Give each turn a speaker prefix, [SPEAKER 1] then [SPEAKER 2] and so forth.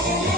[SPEAKER 1] Oh.